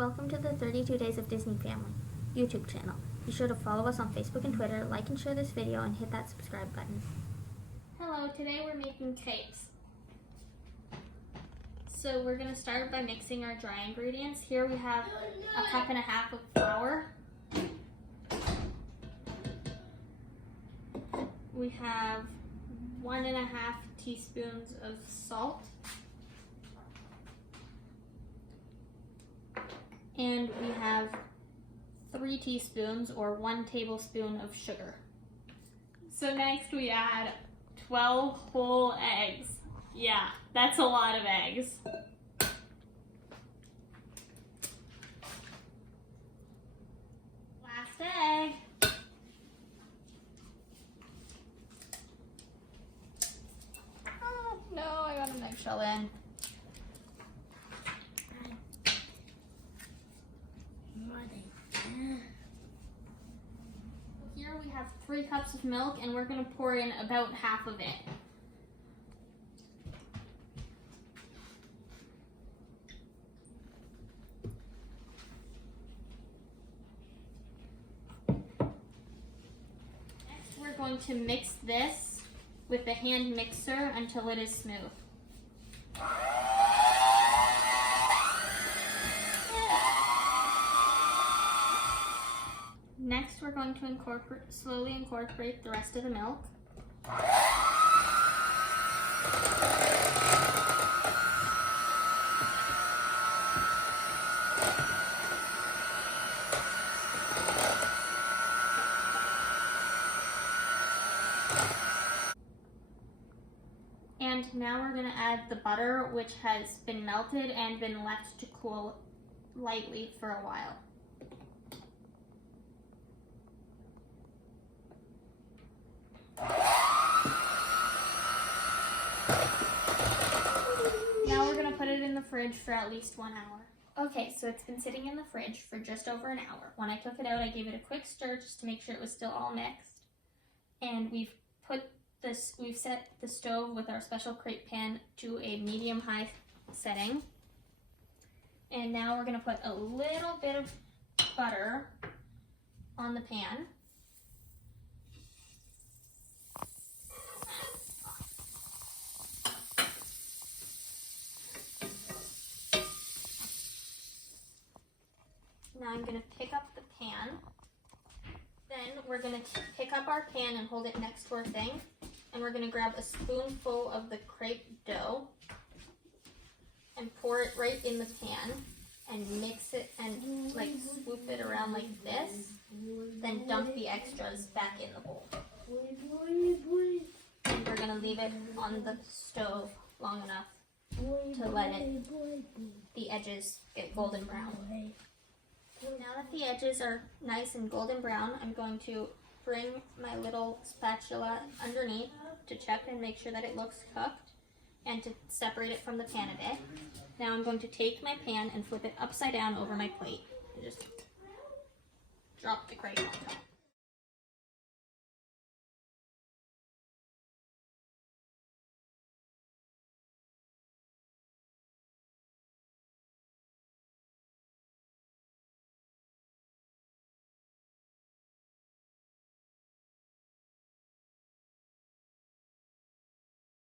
Welcome to the 32 Days of Disney Family YouTube channel. Be sure to follow us on Facebook and Twitter, like and share this video, and hit that subscribe button. Hello, today we're making crepes. So we're going to start by mixing our dry ingredients. Here we have a cup and a half of flour. We have 1.5 teaspoons of salt. And we have 3 teaspoons or 1 tablespoon of sugar. So next we add 12 whole eggs. Yeah, that's a lot of eggs. Last egg. Oh no, I got an eggshell in. Here we have 3 cups of milk, and we're going to pour in about half of it. Next, we're going to mix this with the hand mixer until it is smooth. Next, we're going to slowly incorporate the rest of the milk. And now we're going to add the butter, which has been melted and been left to cool lightly for a while. Now we're going to put it in the fridge for at least 1 hour. Okay, so it's been sitting in the fridge for just over an hour. When I took it out, I gave it a quick stir just to make sure it was still all mixed. And we've set the stove with our special crepe pan to a medium-high setting. And now we're going to put a little bit of butter on the pan. Now I'm going to pick up the pan. Then we're going to pick up our pan and hold it next to our thing. And we're going to grab a spoonful of the crepe dough and pour it right in the pan and mix it and like swoop it around like this. Then dump the extras back in the bowl. And we're going to leave it on the stove long enough to let the edges get golden brown. Now that the edges are nice and golden brown, I'm going to bring my little spatula underneath to check and make sure that it looks cooked and to separate it from the pan a bit. Now I'm going to take my pan and flip it upside down over my plate and just drop the crepe on top.